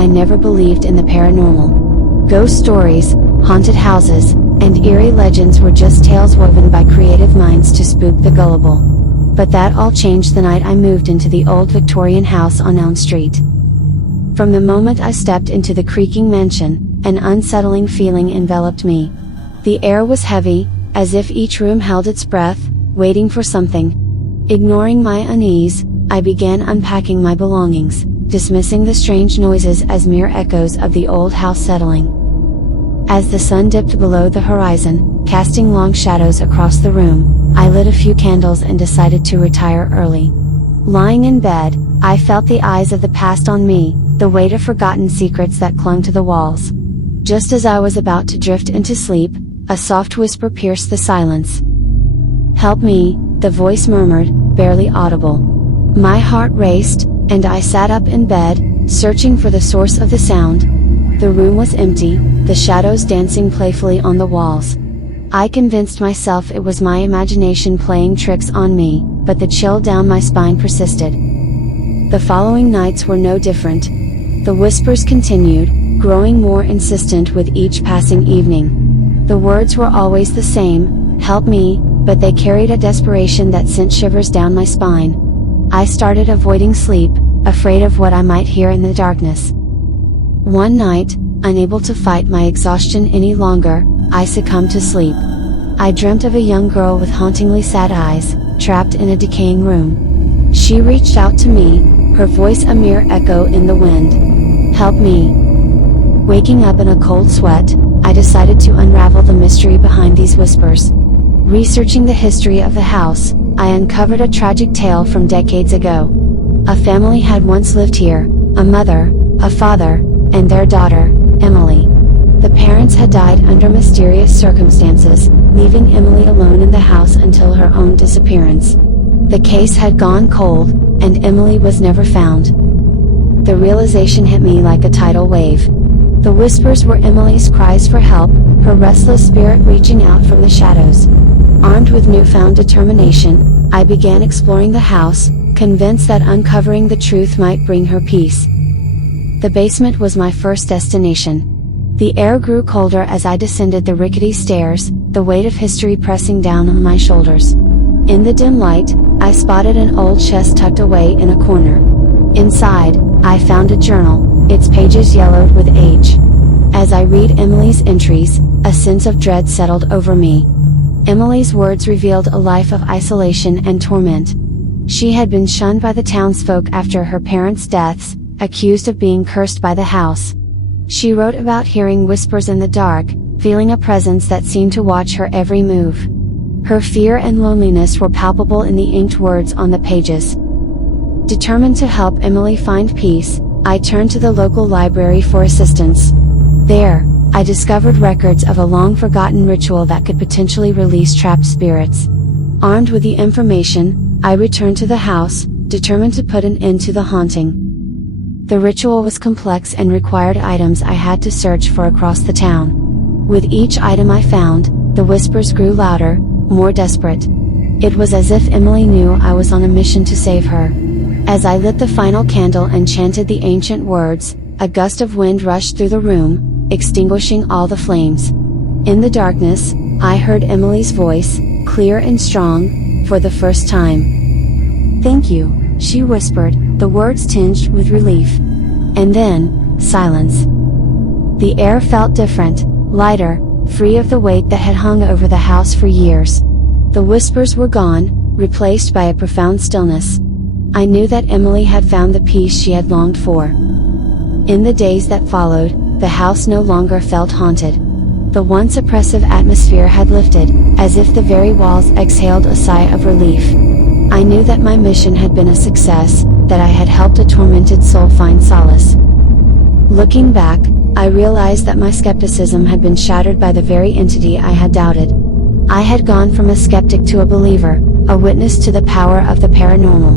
I never believed in the paranormal. Ghost stories, haunted houses, and eerie legends were just tales woven by creative minds to spook the gullible. But that all changed the night I moved into the old Victorian house on Elm Street. From the moment I stepped into the creaking mansion, an unsettling feeling enveloped me. The air was heavy, as if each room held its breath, waiting for something. Ignoring my unease, I began unpacking my belongings, dismissing the strange noises as mere echoes of the old house settling. As the sun dipped below the horizon, casting long shadows across the room, I lit a few candles and decided to retire early. Lying in bed, I felt the eyes of the past on me, the weight of forgotten secrets that clung to the walls. Just as I was about to drift into sleep, a soft whisper pierced the silence. "Help me," the voice murmured, barely audible. My heart raced, and I sat up in bed, searching for the source of the sound. The room was empty, the shadows dancing playfully on the walls. I convinced myself it was my imagination playing tricks on me, but the chill down my spine persisted. The following nights were no different. The whispers continued, growing more insistent with each passing evening. The words were always the same, "Help me," but they carried a desperation that sent shivers down my spine. I started avoiding sleep, afraid of what I might hear in the darkness. One night, unable to fight my exhaustion any longer, I succumbed to sleep. I dreamt of a young girl with hauntingly sad eyes, trapped in a decaying room. She reached out to me, her voice a mere echo in the wind. "Help me." Waking up in a cold sweat, I decided to unravel the mystery behind these whispers. Researching the history of the house, I uncovered a tragic tale from decades ago. A family had once lived here, a mother, a father, and their daughter, Emily. The parents had died under mysterious circumstances, leaving Emily alone in the house until her own disappearance. The case had gone cold, and Emily was never found. The realization hit me like a tidal wave. The whispers were Emily's cries for help, her restless spirit reaching out from the shadows. Armed with newfound determination, I began exploring the house, convinced that uncovering the truth might bring her peace. The basement was my first destination. The air grew colder as I descended the rickety stairs, the weight of history pressing down on my shoulders. In the dim light, I spotted an old chest tucked away in a corner. Inside, I found a journal, its pages yellowed with age. As I read Emily's entries, a sense of dread settled over me. Emily's words revealed a life of isolation and torment. She had been shunned by the townsfolk after her parents' deaths, accused of being cursed by the house. She wrote about hearing whispers in the dark, feeling a presence that seemed to watch her every move. Her fear and loneliness were palpable in the inked words on the pages. Determined to help Emily find peace, I turned to the local library for assistance. There, I discovered records of a long-forgotten ritual that could potentially release trapped spirits. Armed with the information, I returned to the house, determined to put an end to the haunting. The ritual was complex and required items I had to search for across the town. With each item I found, the whispers grew louder, more desperate. It was as if Emily knew I was on a mission to save her. As I lit the final candle and chanted the ancient words, a gust of wind rushed through the room, extinguishing all the flames. In the darkness, I heard Emily's voice, clear and strong, for the first time. "Thank you," she whispered, the words tinged with relief. And then, silence. The air felt different, lighter, free of the weight that had hung over the house for years. The whispers were gone, replaced by a profound stillness. I knew that Emily had found the peace she had longed for. In the days that followed, the house no longer felt haunted. The once oppressive atmosphere had lifted, as if the very walls exhaled a sigh of relief. I knew that my mission had been a success, that I had helped a tormented soul find solace. Looking back, I realized that my skepticism had been shattered by the very entity I had doubted. I had gone from a skeptic to a believer, a witness to the power of the paranormal.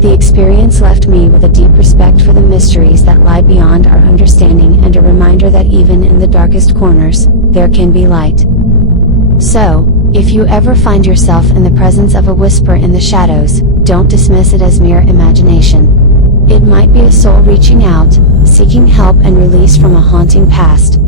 The experience left me with a deep respect for the mysteries that lie beyond our understanding and a reminder that even in the darkest corners, there can be light. So, if you ever find yourself in the presence of a whisper in the shadows, don't dismiss it as mere imagination. It might be a soul reaching out, seeking help and release from a haunting past.